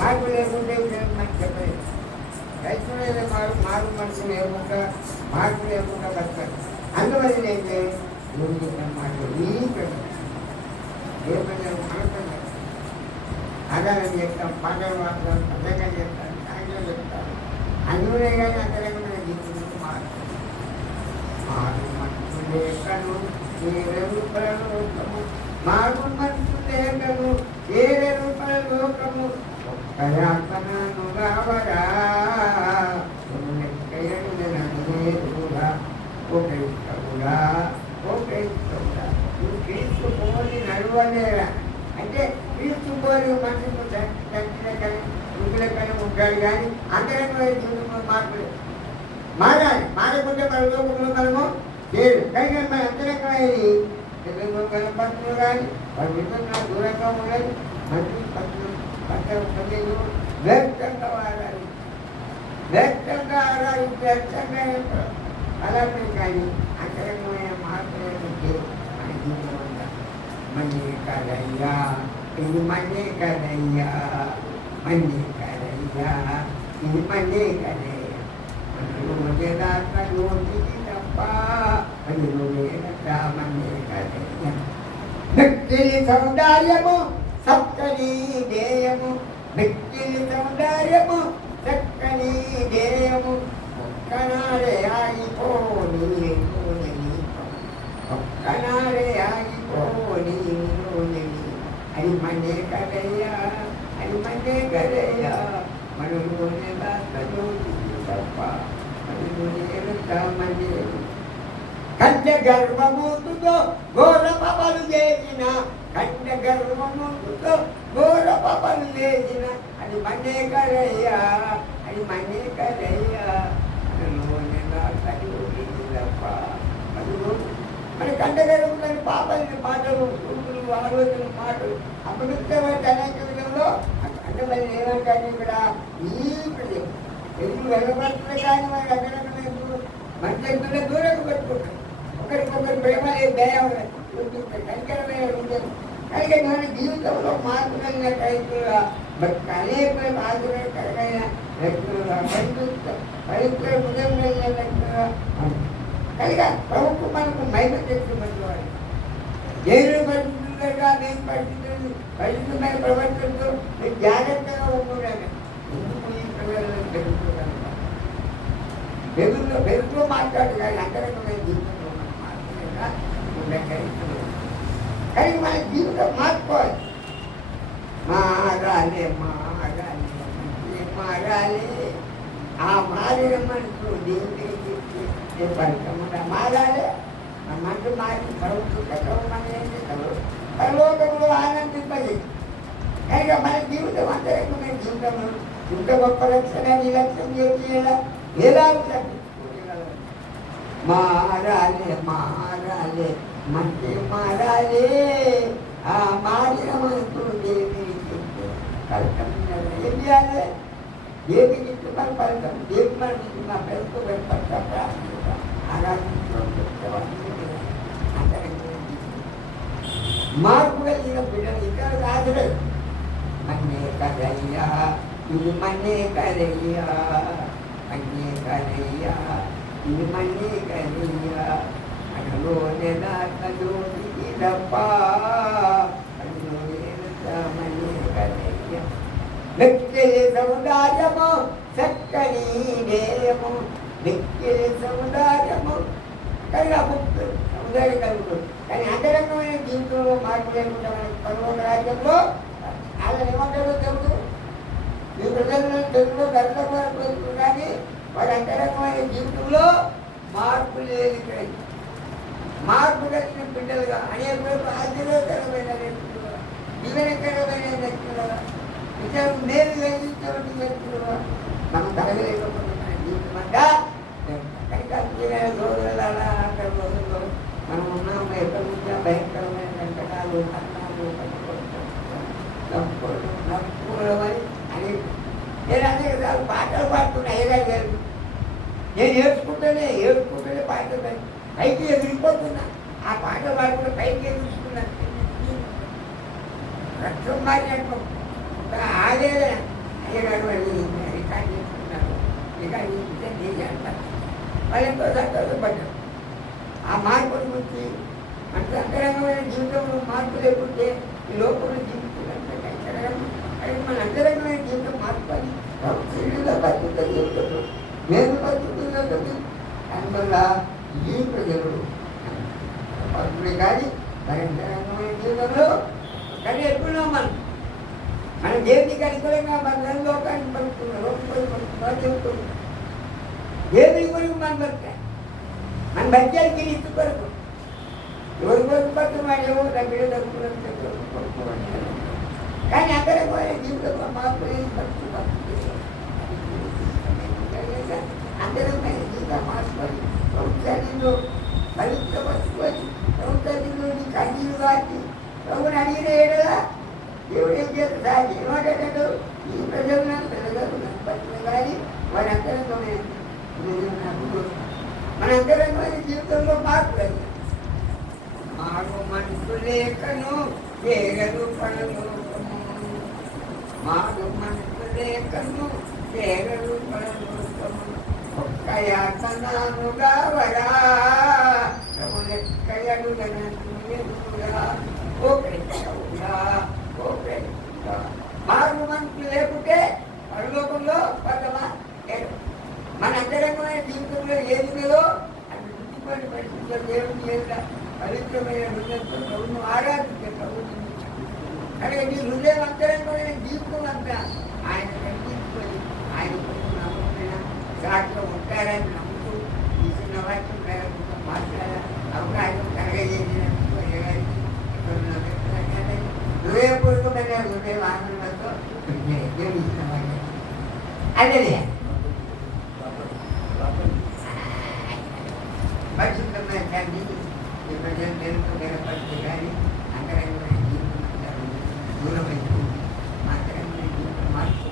మార్పు లేకుంటే మనకు చెప్పలేదు. రైతులు మారు మనసు లేకుండా మార్పు లేకుండా బతకాలి. అందువల్ల అయితే దేవుడు చెప్పిన మాటలు ఈ ప్రజలు ఏ ప్రజలు మన ప్రజలు ఆధారం చేస్తాం, పాటలు మాట్లాడతాం, పద్ధంగా చేస్తాం, సాయంత్రం చెప్తాం. అందులోనే కానీ అంతరంగమైన జీవితంలో మారు మనసు లేకను ఏరే రూపలోకము, మారు మనసు లేకను ఏరే రూపలోకము, ఒక్కయాత్మను రావరా నువ్వు క్రీస్తుపోని నడవలేరా అంటే క్రీస్తుపోని మనుషులు రుచులకన్నా ఉంటాడు కానీ అంతరంగమైన జీవితంలో మార్పులు మారాలి. మారకుంటే మన లోకంలో మనము లేదు. కానీ మన అంతరంగమైనది పత్రులు కానీ వారి విధంగా దూరంగా ఉండాలి. మంచి పత్రులు వ్యక్తంగా వాడాలి, వ్యక్తంగా ఆడాలి, వ్యక్తంగా అలాగే కానీ అంతరంగమైన మార్పులు మన జీవితంలో ఉండాలి. మళ్ళీ కదయ్యా ఇది మళ్ళీ కదయ్యా, మళ్ళీ కదయ్యా ఇది మళ్ళీ కదయ్యా, మనలోకి తప్ప మళ్ళీ కదయ్యా. వ్యక్తిని సౌందర్యము చక్కని దేయము, వ్యక్తిని సౌందర్యము చక్కని దేయము, ఒక్కనాడే ఆగిపోని ఒక్కనాడే ఆగిపోని అది మనే కదయ్యా, అది మనే కదయ్యా, మనలోనే దాంట్లో తప్ప మనలోనే కంట గర్వమూతుతో ఘోర పాపాలు చేసిన, కంట గర్వమూతుతో ఘోర పాపాలు చేసిన అది మనే కదయ్యా, అది మనే కదయ్యా, మనలోనే దాంట్లో తప్ప మన కంటగరువులని పాపల్ని మాటలు పురుగులు ఆలోచన మాటలు అమృతమైన అనేక విధంలో అంటే మరి ఏమంటాను ఇక్కడ ఈ ప్రజలు ఎదురు వెళ్ళబడుతుంది. కానీ మరి అక్కడ మధ్య దూరంగా పెట్టుకుంటారు. ఒకరికొకరు ప్రేమ లేదు, దయ కనికరమైన ఉండదు. అలాగే మన జీవితంలో మార్పు కలిగిన రైతులుగా మరి అనేక ఆధునికమైన వ్యక్తులుగా పవిత్ర హృదయం కలిగిన వ్యక్తులుగా కలిగా ప్రభుత్వం మనకు మహిమ తెచ్చినటువంటి వాడు. దేవుని పరిస్థితులుగా నేను పరిస్థితులమైన ప్రవర్తనతో మీరు జాగ్రత్తగా ఉంటున్నాను. ఎందుకు ఈ ప్రజలను పెరుగుతున్నాను బెదురులో మాట్లాడు కానీ అంతరంగమైన జీవితంలో మనం మాట్లాడగా ఉండగలుగుతున్నాం. కానీ మన జీవితం మార్చుకోవాలి. మారాలి మారాలి మారాలి. ఆ మారిన మనసు దేవుడికి పడకుండా మారాలి. ఆ మనసు మారి పరలోకంలో ఆనందింపది. కనుక మన జీవితం అంతరంగమైన జీవితంలో ఇంత గొప్ప లక్షణాన్ని లక్ష్యం చేసి ఎలా మారాలి మారాలి మంచి మారాలి. ఆ మారిన మనసు దేవుడికి కష్టం ఏం చేయాలి? దేవుడికి మన ఫలితం దేవుడు మన పెరుగుతున్న మార్పు కలిగిన బిడ్డలు ఇక్కడ రాజలేదు. మన్నే కదయ్యా ఇది మన్నే కదయ్యా, మన్నే కదయ్యా ఇది మన్నే కదయ్యా, మనలోనే దాంట్లోకి తప్ప మన్నే కదయ్యా. వ్యక్తిని సముదాయము చక్కని దేయము, వ్యక్తిని సముదాయము కలిగా ముక్తు సముదాయం కలుగుతుంది. కానీ అంతరంగమైన జీవితంలో మార్పు లేకుండా మనకి పర్వత రాజ్యంలో ఆయన ఏమంటారో తెలుగు ఈ ప్రజలను తెలుగులో గర్భపడుతుంది. కానీ వారి అంతరంగమైన జీవితంలో మార్పు లేదు. మార్పు కలిగిన బిడ్డలుగా అనేక ఆశ్చర్యకరమైన వ్యక్తులుగా జీవనకరమైన వ్యక్తులుగా విషయం మేలు కలిగించేటువంటి వ్యక్తులుగా మనం తగలేకపోతున్న జీవితం అంతా రోజుల్లో మనం ఉన్నాము. ఎక్కడ ఉంటే భయంకరమైన వెంటకాలు అన్నాలు నప్పులని అని నేను అనేక సార్లు పాటలు పాడుతున్నా. ఏదా లేదు నేను ఏడ్చుకుంటూనే పాటలు పైకి ఎగిరిపోతున్నా. ఆ పాట పాడుకుంటే పైకి ఎగురుచుకున్నా. రక్తం మారినట్టు ఆగే అయ్యగారు వాళ్ళు రికార్డ్ చేసుకున్నారు. రికార్డ్ చేసుకుంటే నేను అంటారు వాళ్ళు ఎంతో సంతోషపడ్డారు. ఆ మార్పుని గురించి అంటే అంతరంగమైన జీవితంలో మార్పు లేకుంటే ఈ లోపల జీవితంలో మన అంతరంగమైన జీవితం మార్పాలి. బతుకుతా జీవితంలో నేను బతుకుతున్నది అందువల్ల ఈ ప్రజలు పద్ధతులు కానీ మరి అంతరంగమైన జీవితంలో కానీ ఎప్పుడున్నాం మనం దేవునికి అనుకూలంగా మన లోకానికి బతుకుతున్నాం. లోపల దేవుడు దేవుని కొరకు మనం బతుకా మన బతికాలి గిరిస్తు కొరకు ఎవరి కొరకు బతుకున్నాడు ఏమో దగ్గర దగ్గర కానీ అక్కడ పోయే జీవితంలో మార్పు అందరమైన జీవితం మార్చుకొని ప్రభుత్వాన్ని పవిత్ర పట్టుకొని ప్రభుత్వాన్ని కన్నీరు కాచి ప్రభుని అడిగిన ఏడుగా దేవుడు ఏం చేస్తాడు ఏమంటాడు ఈ ప్రజలు పట్టిన కానీ వారి అంతరంగమైన మన అంతరంగమైన జీవితంలో మార్పు లేదు. మారు మనసు లేఖను వేగలు పడలు మారు మనసు లేఖను వేగలు పడలు ఒక్క యాతనానుగా వరా లెక్కయడు మారు మనసు లేకుంటే పరలోకంలో పదమా మన అంతరంగమైన జీవితంలో ఏది లేదో అది గుర్తుపడి పరిస్థితుల్లో దేవుని లేదా పవిత్రమైన హృదయంతో ప్రభుత్వం ఆరాధించే ప్రభుత్వం అలాగే నీ హృదయం అంతరంగమైన జీవితం అంతా ఆయన కనిపించుకొని ఆయన నమ్మకమైన దాంట్లో ఉంటారని నమ్ముతూ ఈ చిన్న వాక్యం మాట్లాడ అవకాశం కలగజేసినందుకు హృదయపూర్వకమైన హృదయం ఆనందంతో దేవుడిస్తున్న వాక్యం అదే పరిశుద్ధమైన తండ్రి ఈ ప్రజలు తెలుసు నిలబడితే కానీ అంతరంగమైన జీవితం దూరమైపోయింది. అంతరంగమైన జీవితం మార్పు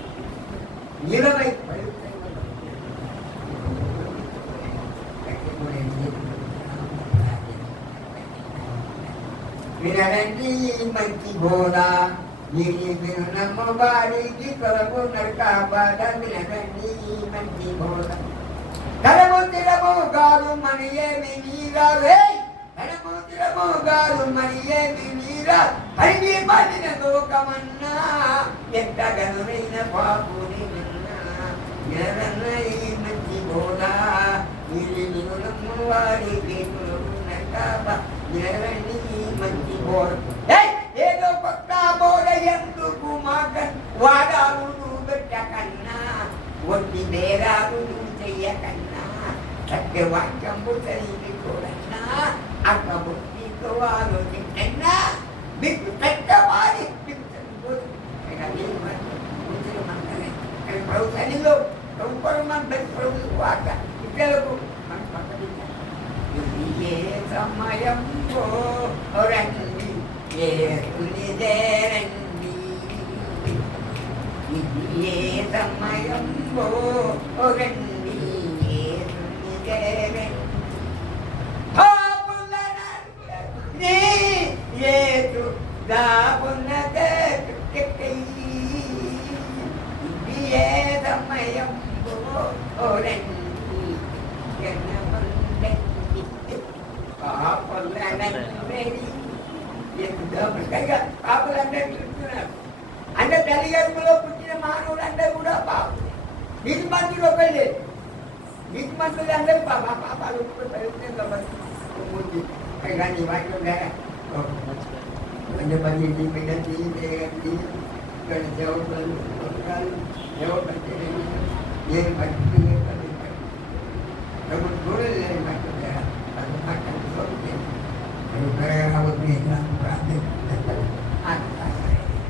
నిలవై పవిత్రంగా వినడండి మంచి బోధ మీరు నమ్మవారికి కొరకు నరకాబాధ వినడండి మంచి బోధ ధనము తిరము కాదు మన ఏమి నీరావే ధనము తిరము కాదు మన ఏమి నీరా పరిగి పడిన లోకమన్నా ఎంతగనురైన పాపుని ఈ మంచి బోధ మీరు వారికి మంచి బోధ ఏదో కొత్త బోధ ఎందుకు మాక వాడాలు నువ్వు పెట్టకన్నా ఒట్టి బేరాలు నువ్వు చెయ్యకన్నా సత్యవాక్యంబు చదివి చూడన్నా అక్క బుద్ధితో ఆలోచించన్నా మీకు పెద్దవారి ప్రభుత్వంలో ప్రభుత్వం మన ప్రభు వాట పిల్లలకు మన పక్కన ఏ సమయంలో రండి ఏ రండి ఏ సమయంలో రండి ఏదు దాపున్నదే ఏ సమయం పాపులందరూ చూస్తున్నారు. అంటే తల్లిగర్భంలో పుట్టిన మానవులందరూ కూడా పాపు. నీతి మంత్రులు ఒకళ్ళే నీతి మంత్రులు అందరూ పాపాలు పవిత్రంగా బతుకుంది. కానీ వాక్యం ద్వారా కొంచెం మంది పిల్లలు ఇక్కడ దేవతలు దేవపడి నేను బట్టి ప్రభుత్వం చూడలేదు వాక్యం ద్వారా అది మాట్లాడుతూ ప్రార్థన